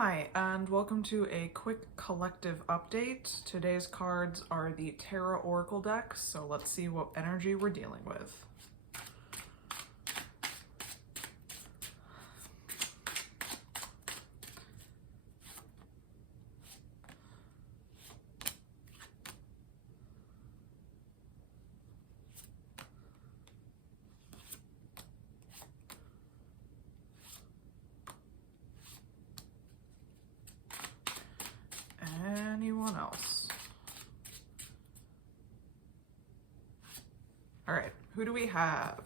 Hi, and welcome to a quick collective update. Today's cards are the Tarot Oracle deck, so let's see what energy we're dealing with. Anyone else? All right, who do we have?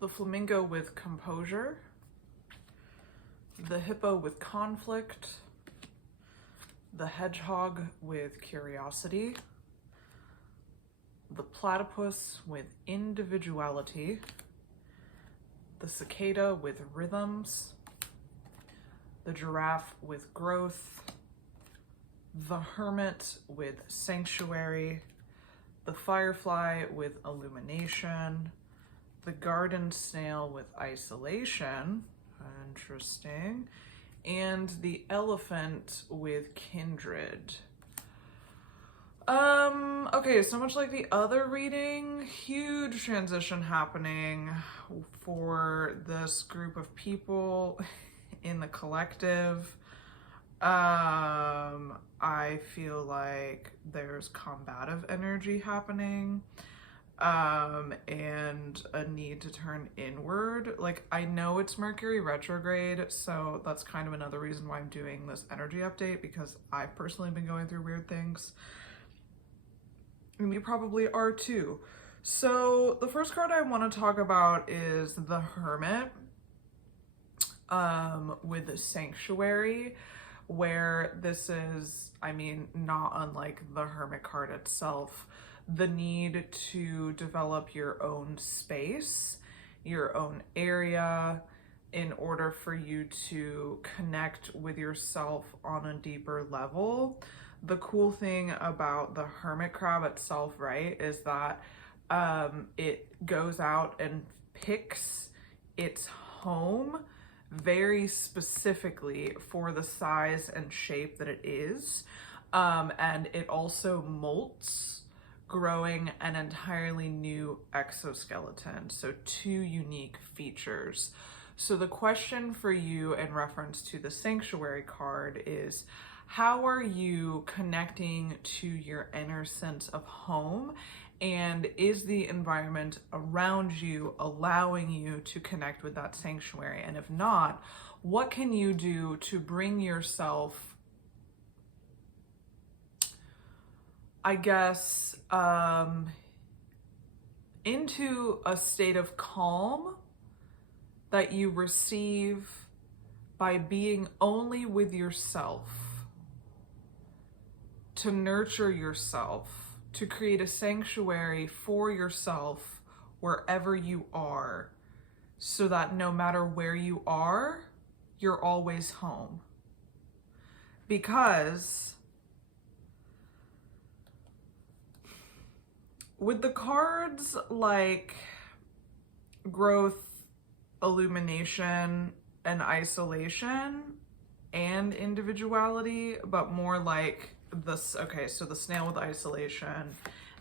The flamingo with composure, the hippo with conflict, the hedgehog with curiosity, the platypus with individuality, the cicada with rhythms, the giraffe with growth, the hermit with sanctuary, the firefly with illumination, the garden snail with isolation, interesting, and the elephant with kindred. Okay, so much like the other reading, huge transition happening for this group of people in the collective. I feel like there's combative energy happening, and a need to turn inward. Like, I know it's Mercury retrograde, so that's kind of another reason why I'm doing this energy update, because I've personally been going through weird things. And you probably are too. So the first card I want to talk about is the Hermit, with the Sanctuary, where this is, I mean, not unlike the Hermit card itself, the need to develop your own space, your own area, in order for you to connect with yourself on a deeper level. The cool thing about the hermit crab itself, right, is that it goes out and picks its home very specifically for the size and shape that it is. And it also molts, growing an entirely new exoskeleton. So two unique features. So the question for you in reference to the Sanctuary card is, how are you connecting to your inner sense of home? And is the environment around you allowing you to connect with that sanctuary? And if not, what can you do to bring yourself, I guess, into a state of calm that you receive by being only with yourself, to nurture yourself, to create a sanctuary for yourself wherever you are, so that no matter where you are, you're always home. Because with the cards like growth, illumination, and isolation, and individuality, but more like this, okay, so the snail with isolation,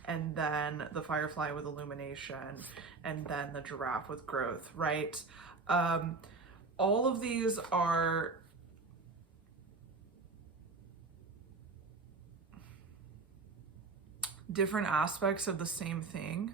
and then the firefly with illumination, and then the giraffe with growth, right? All of these are different aspects of the same thing.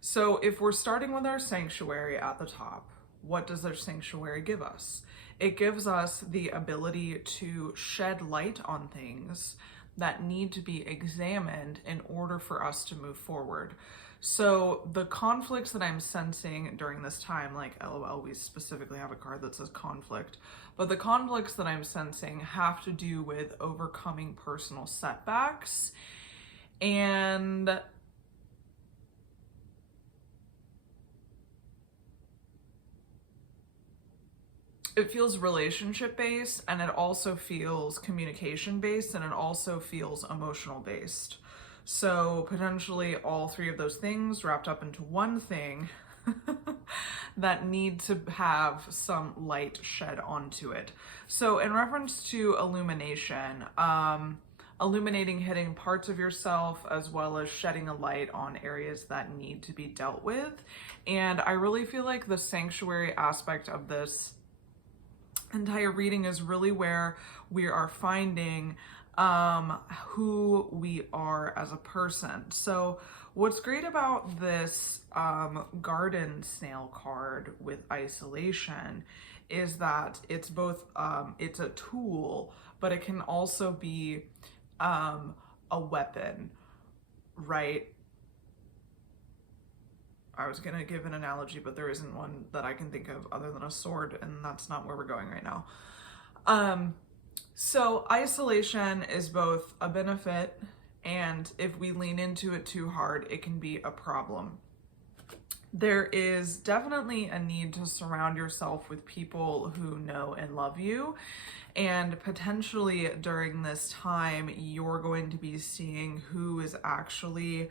So if we're starting with our sanctuary at the top, what does our sanctuary give us? It gives us the ability to shed light on things that need to be examined in order for us to move forward. So the conflicts that I'm sensing during this time, like LOL, we specifically have a card that says conflict, but the conflicts that I'm sensing have to do with overcoming personal setbacks, and it feels relationship based, and it also feels communication based, and it also feels emotional based. So potentially all three of those things wrapped up into one thing that need to have some light shed onto it. So in reference to illumination, illuminating hidden parts of yourself, as well as shedding a light on areas that need to be dealt with. And I really feel like the sanctuary aspect of this entire reading is really where we are finding who we are as a person. So what's great about this garden snail card with isolation is that it's both, it's a tool, but it can also be a weapon, right? I was gonna give an analogy, but there isn't one that I can think of other than a sword, and that's not where we're going right now. So isolation is both a benefit, and if we lean into it too hard, it can be a problem. There is definitely a need to surround yourself with people who know and love you. And potentially during this time, you're going to be seeing who is actually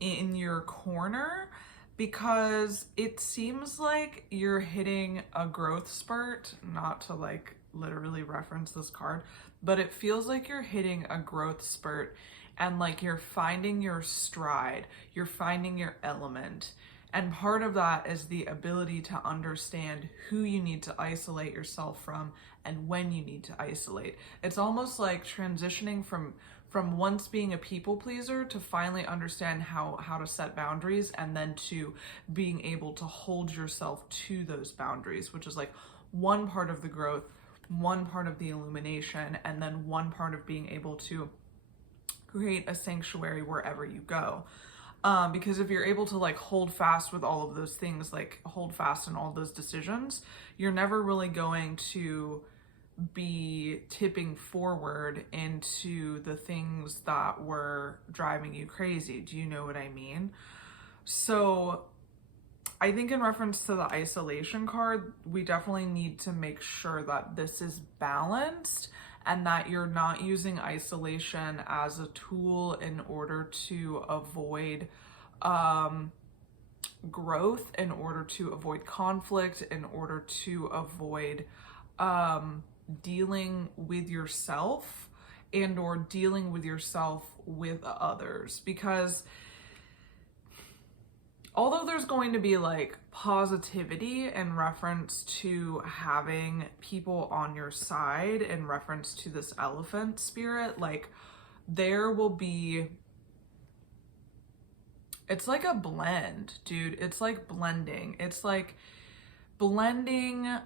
in your corner, because it seems like you're hitting a growth spurt, not to like literally reference this card, but it feels like you're hitting a growth spurt and like you're finding your stride, you're finding your element. And part of that is the ability to understand who you need to isolate yourself from and when you need to isolate. It's almost like transitioning from once being a people pleaser to finally understand how to set boundaries, and then to being able to hold yourself to those boundaries, which is like one part of the growth, one part of the illumination, and then one part of being able to create a sanctuary wherever you go. Because if you're able to like hold fast with all of those things, like hold fast in all those decisions, you're never really going to be tipping forward into the things that were driving you crazy. Do you know what I mean? So I think in reference to the isolation card, we definitely need to make sure that this is balanced and that you're not using isolation as a tool in order to avoid growth, in order to avoid conflict, in order to avoid dealing with yourself and or dealing with yourself with others. Because although there's going to be like positivity in reference to having people on your side in reference to this elephant spirit, like there will be, it's like a blend, dude. It's like blending. It's like blending,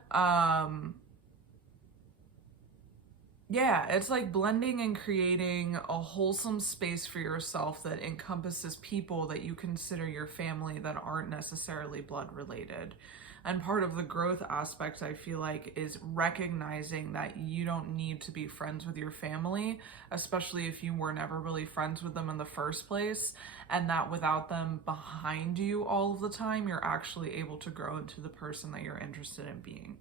yeah, it's like blending and creating a wholesome space for yourself that encompasses people that you consider your family that aren't necessarily blood related. And part of the growth aspect, I feel like, is recognizing that you don't need to be friends with your family, especially if you were never really friends with them in the first place, and that without them behind you all of the time, you're actually able to grow into the person that you're interested in being.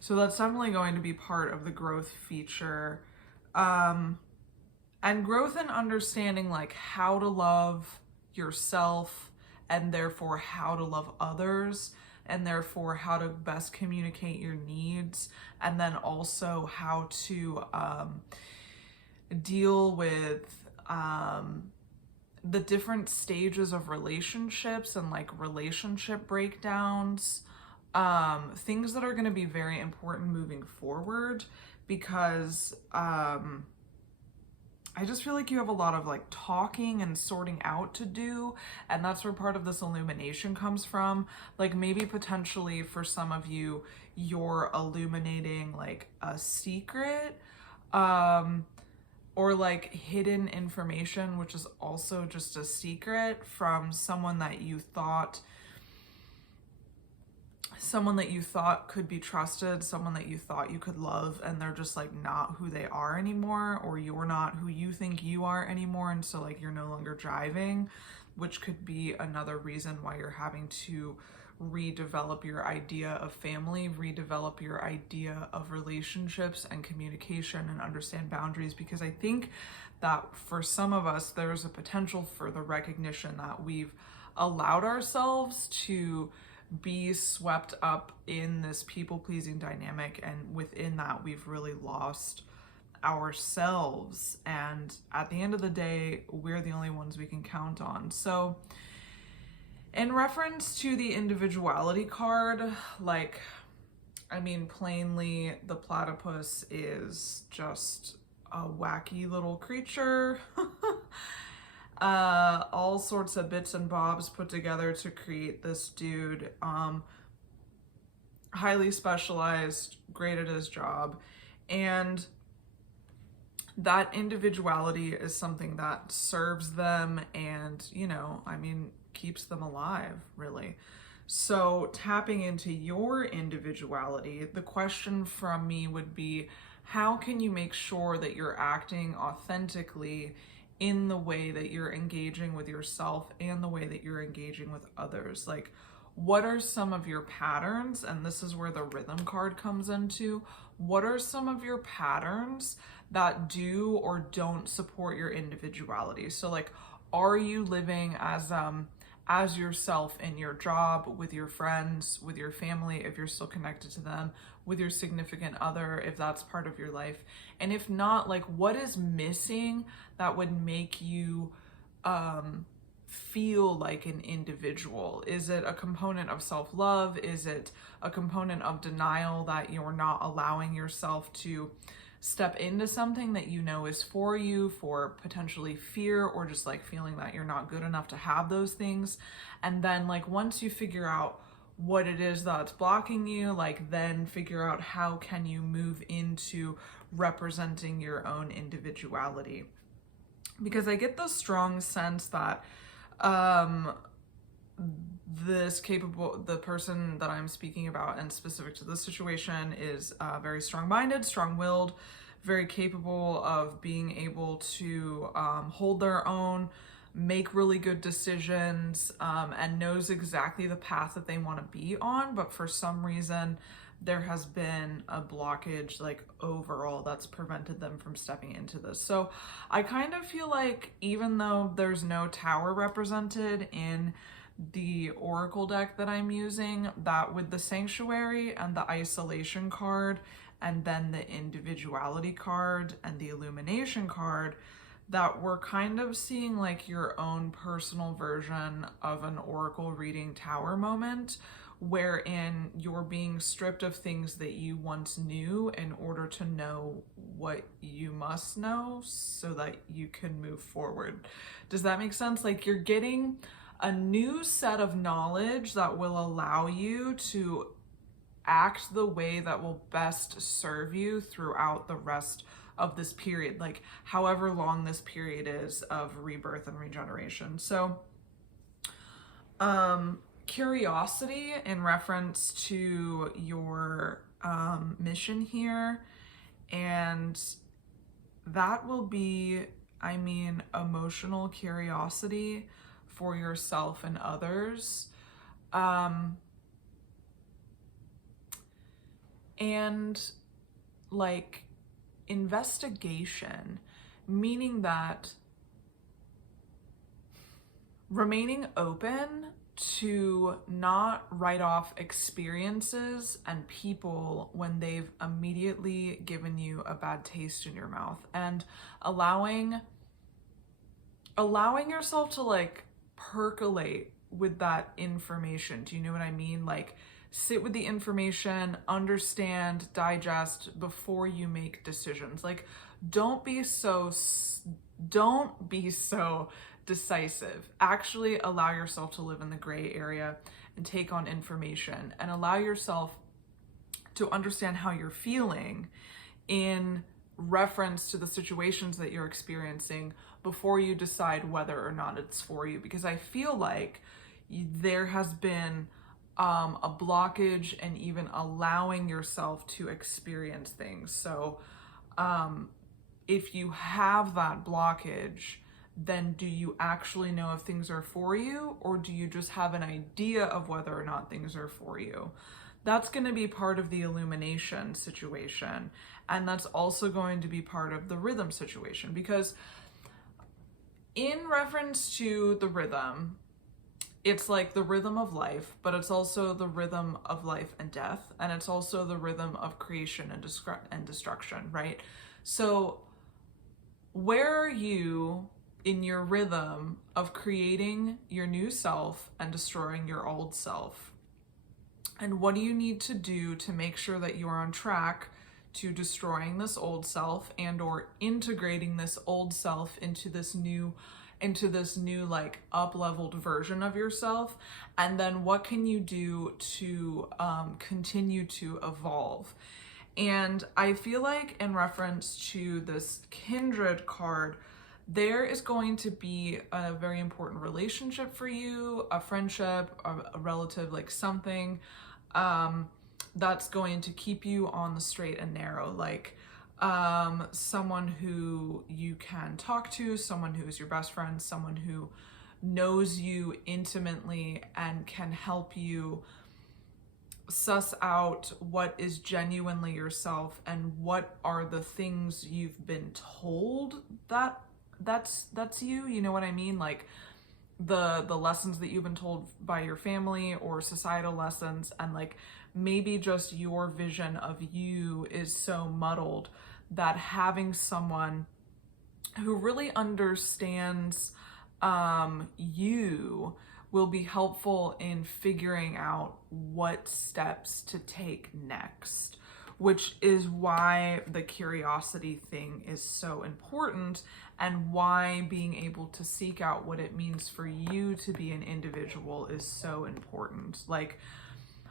So that's definitely going to be part of the growth feature. And growth and understanding like how to love yourself, and therefore how to love others, and therefore how to best communicate your needs, and then also how to deal with the different stages of relationships and like relationship breakdowns. Things that are going to be very important moving forward, because I just feel like you have a lot of like talking and sorting out to do, and that's where part of this illumination comes from. Like maybe potentially for some of you, you're illuminating like a secret, or like hidden information, which is also just a secret from someone that you thought could be trusted, someone that you thought you could love, and they're just like not who they are anymore, or you're not who you think you are anymore, and so like you're no longer driving, which could be another reason why you're having to redevelop your idea of family, redevelop your idea of relationships and communication, and understand boundaries. Because I think that for some of us, there's a potential for the recognition that we've allowed ourselves to be swept up in this people-pleasing dynamic, and within that we've really lost ourselves, and at the end of the day we're the only ones we can count on. So in reference to the individuality card, like, I mean, plainly the platypus is just a wacky little creature. All sorts of bits and bobs put together to create this dude. Highly specialized, great at his job, and that individuality is something that serves them and, you know, I mean, keeps them alive, really. So tapping into your individuality, the question from me would be, how can you make sure that you're acting authentically in the way that you're engaging with yourself and the way that you're engaging with others? Like, what are some of your patterns? And this is where the rhythm card comes into. What are some of your patterns that do or don't support your individuality? So like, are you living as yourself in your job, with your friends, with your family, if you're still connected to them, with your significant other, if that's part of your life? And if not, like, what is missing that would make you feel like an individual? Is it a component of self-love? Is it a component of denial that you're not allowing yourself to step into something that you know is for you, for potentially fear, or just like feeling that you're not good enough to have those things? And then like, once you figure out what it is that's blocking you, like, then figure out how can you move into representing your own individuality. Because I get the strong sense that the person that I'm speaking about and specific to this situation is very strong-minded, strong-willed, very capable of being able to hold their own, make really good decisions, and knows exactly the path that they want to be on. But for some reason, there has been a blockage, like, overall, that's prevented them from stepping into this. So I kind of feel like, even though there's no tower represented in the oracle deck that I'm using, that with the sanctuary and the isolation card, and then the individuality card and the illumination card, that we're kind of seeing like your own personal version of an oracle reading tower moment, wherein you're being stripped of things that you once knew in order to know what you must know so that you can move forward. Does that make sense? Like, you're getting a new set of knowledge that will allow you to act the way that will best serve you throughout the rest of this period, like however long this period is of rebirth and regeneration. So curiosity in reference to your mission here, and that will be, I mean, emotional curiosity for yourself and others, and like investigation, meaning that remaining open to not write off experiences and people when they've immediately given you a bad taste in your mouth, and allowing yourself to like percolate with that information. Do you know what I mean? Like, sit with the information, understand, digest before you make decisions. Like, don't be so decisive. Actually allow yourself to live in the gray area and take on information, and allow yourself to understand how you're feeling in reference to the situations that you're experiencing before you decide whether or not it's for you. Because I feel like there has been a blockage and even allowing yourself to experience things. So if you have that blockage, then do you actually know if things are for you, or do you just have an idea of whether or not things are for you? That's going to be part of the illumination situation, and that's also going to be part of the rhythm situation. Because in reference to the rhythm, it's like the rhythm of life, but it's also the rhythm of life and death, and it's also the rhythm of creation and destruction, right? So where are you in your rhythm of creating your new self and destroying your old self? And what do you need to do to make sure that you are on track to destroying this old self and or integrating this old self into this new like up-leveled version of yourself? And then what can you do to continue to evolve? And I feel like in reference to this Kindred card, there is going to be a very important relationship for you, a friendship, a relative, like something that's going to keep you on the straight and narrow, like someone who you can talk to, someone who is your best friend, someone who knows you intimately and can help you suss out what is genuinely yourself and what are the things you've been told that's you know what I mean? Like the lessons that you've been told by your family or societal lessons, and like maybe just your vision of you is so muddled that having someone who really understands you will be helpful in figuring out what steps to take next, which is why the curiosity thing is so important, and why being able to seek out what it means for you to be an individual is so important. Like,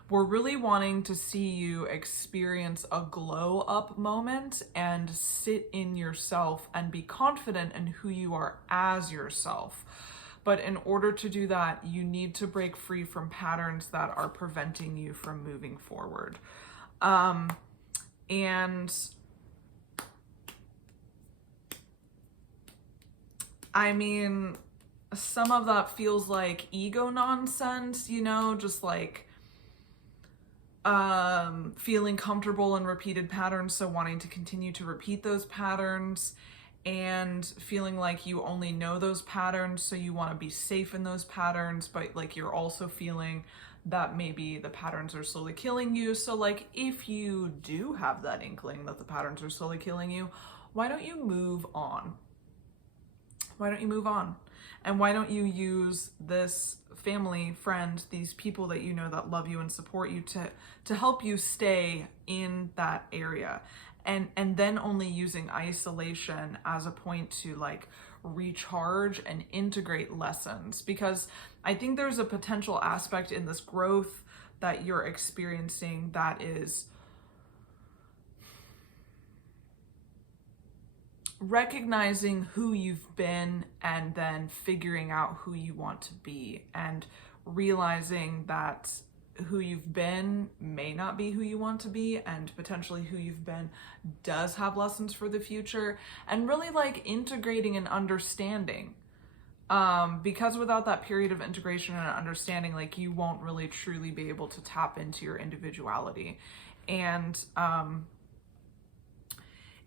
we're really wanting to see you experience a glow up moment and sit in yourself and be confident in who you are as yourself. But in order to do that, you need to break free from patterns that are preventing you from moving forward. And I mean, some of that feels like ego nonsense, you know, just like feeling comfortable in repeated patterns, so wanting to continue to repeat those patterns, and feeling like you only know those patterns, so you want to be safe in those patterns, but like you're also feeling that maybe the patterns are slowly killing you. So like, if you do have that inkling that the patterns are slowly killing you, why don't you move on? Why don't you move on? And why don't you use this family, friend, these people that you know that love you and support you to help you stay in that area? And then only using isolation as a point to like recharge and integrate lessons. Because I think there's a potential aspect in this growth that you're experiencing that is recognizing who you've been and then figuring out who you want to be, and realizing that who you've been may not be who you want to be, and potentially who you've been does have lessons for the future, and really like integrating and understanding. Because without that period of integration and understanding, like you won't really truly be able to tap into your individuality. And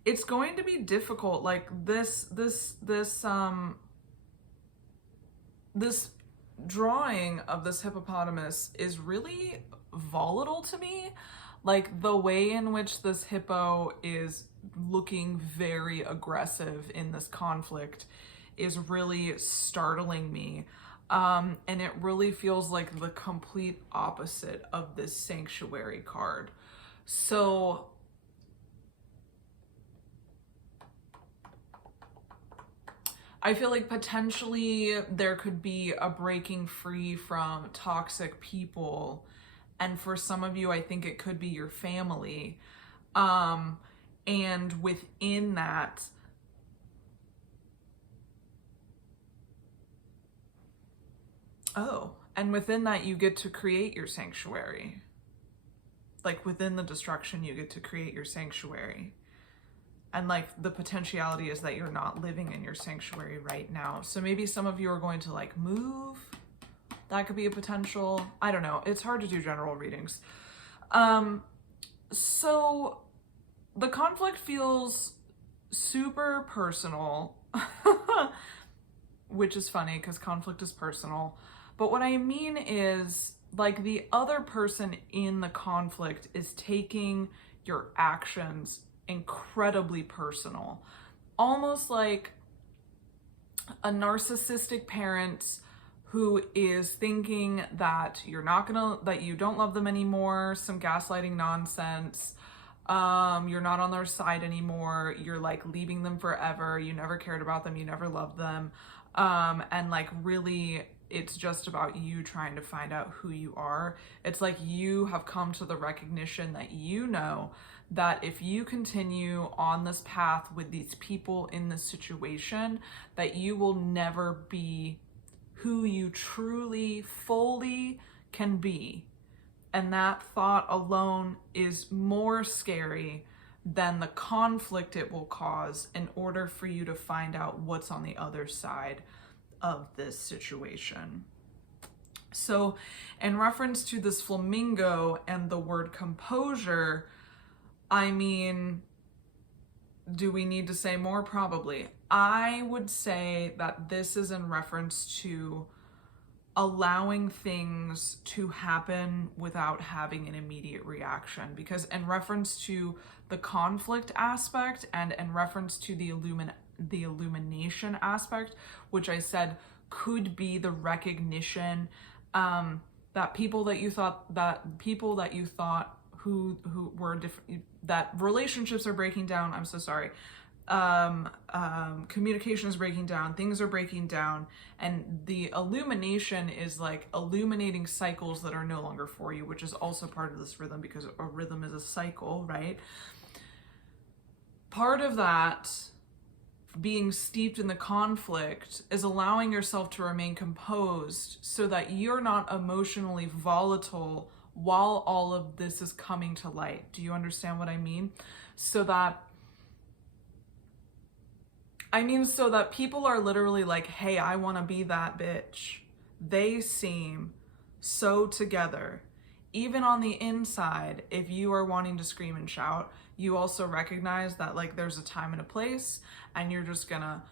it's going to be difficult. Like this drawing of this hippopotamus is really volatile to me. Like the way in which this hippo is looking very aggressive in this conflict is really startling me. And it really feels like the complete opposite of this sanctuary card. So I feel like potentially there could be a breaking free from toxic people. And for some of you, I think it could be your family. And within that, you get to create your sanctuary. Like within the destruction, you get to create your sanctuary. And like the potentiality is that you're not living in your sanctuary right now. So maybe some of you are going to like move. That could be a potential. I don't know. It's hard to do general readings. So the conflict feels super personal, which is funny because conflict is personal. But what I mean is, like, the other person in the conflict is taking your actions incredibly personal. Almost like a narcissistic parent who is thinking that that you don't love them anymore, some gaslighting nonsense. You're not on their side anymore. You're like leaving them forever. You never cared about them. You never loved them. And like really, it's just about you trying to find out who you are. It's like you have come to the recognition that you know that if you continue on this path with these people in this situation, that you will never be who you truly, fully can be. And that thought alone is more scary than the conflict it will cause in order for you to find out what's on the other side of this situation. So, in reference to this flamingo and the word composure, I mean, do we need to say more? Probably. I would say that this is in reference to allowing things to happen without having an immediate reaction, because in reference to the conflict aspect and in reference to the illumination aspect, which I said could be the recognition that people that you thought who were different, that relationships are breaking down. I'm so sorry. Communication is breaking down, things are breaking down, and the illumination is like illuminating cycles that are no longer for you, which is also part of this rhythm, because a rhythm is a cycle, right? Part of that being steeped in the conflict is allowing yourself to remain composed so that you're not emotionally volatile while all of this is coming to light. Do you understand what I mean? So that people are literally like, hey, I want to be that bitch. They seem so together. Even on the inside, if you are wanting to scream and shout, you also recognize that like there's a time and a place, and you're just gonna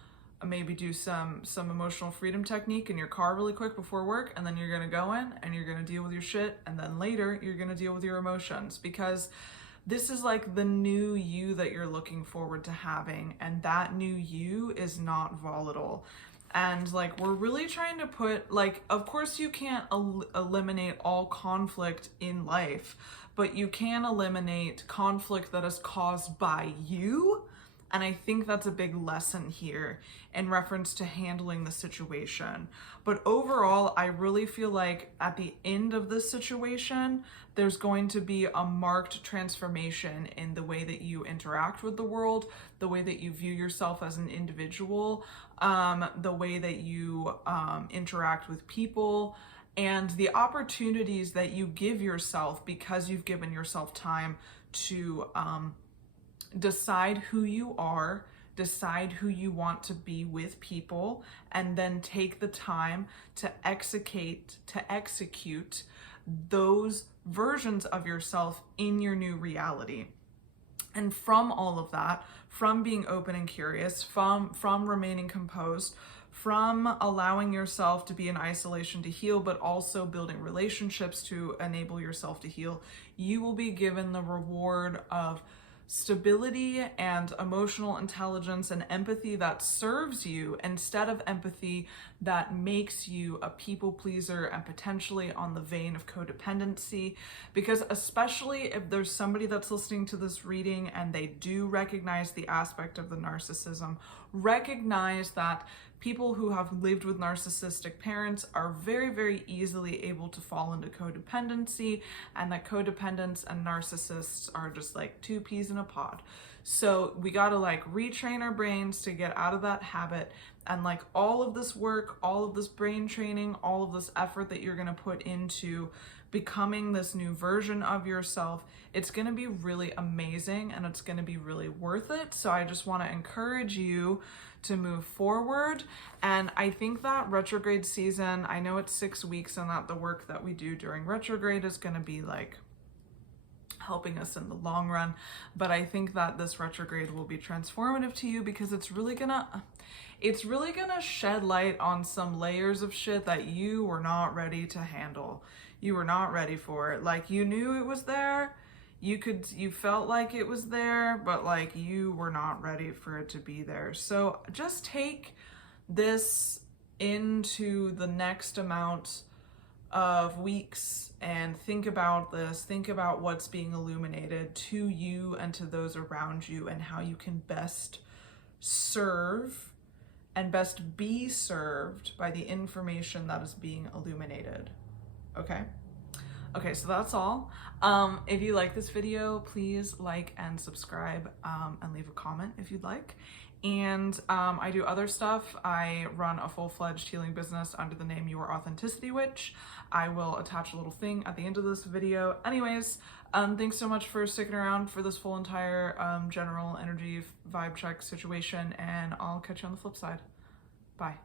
maybe do some emotional freedom technique in your car really quick before work, and then you're gonna go in and you're gonna deal with your shit, and then later you're gonna deal with your emotions, because this is like the new you that you're looking forward to having, and that new you is not volatile. And like we're really trying to put, like, of course you can't eliminate all conflict in life, but you can eliminate conflict that is caused by you. And I think that's a big lesson here in reference to handling the situation. But overall, I really feel like at the end of this situation, there's going to be a marked transformation in the way that you interact with the world, the way that you view yourself as an individual, the way that you interact with people, and the opportunities that you give yourself because you've given yourself time to decide who you are, decide who you want to be with people, and then take the time to execute those versions of yourself in your new reality. And from all of that, from being open and curious, from remaining composed, from allowing yourself to be in isolation to heal, but also building relationships to enable yourself to heal, you will be given the reward of stability and emotional intelligence and empathy that serves you, instead of empathy that makes you a people pleaser and potentially on the vein of codependency. Because especially if there's somebody that's listening to this reading and they do recognize the aspect of the narcissism, recognize that people who have lived with narcissistic parents are very, very easily able to fall into codependency, and that codependents and narcissists are just like two peas in a pod. So we got to like retrain our brains to get out of that habit, and like all of this work, all of this brain training, all of this effort that you're going to put into becoming this new version of yourself, it's going to be really amazing and it's going to be really worth it. So I just want to encourage you to move forward. And I think that retrograde season, I know it's 6 weeks, and that the work that we do during retrograde is going to be like helping us in the long run. But I think that this retrograde will be transformative to you because it's really gonna shed light on some layers of shit that you were not ready to handle. You were not ready for it. Like, you knew it was there. You felt like it was there, but like you were not ready for it to be there. So just take this into the next amount of weeks and think about this. Think about what's being illuminated to you and to those around you, and how you can best serve and best be served by the information that is being illuminated. Okay, so that's all. If you like this video, please like and subscribe, and leave a comment if you'd like. And I do other stuff. I run a full-fledged healing business under the name Your Authenticity Witch. I will attach a little thing at the end of this video. Anyways, thanks so much for sticking around for this full entire general energy vibe check situation, and I'll catch you on the flip side. Bye.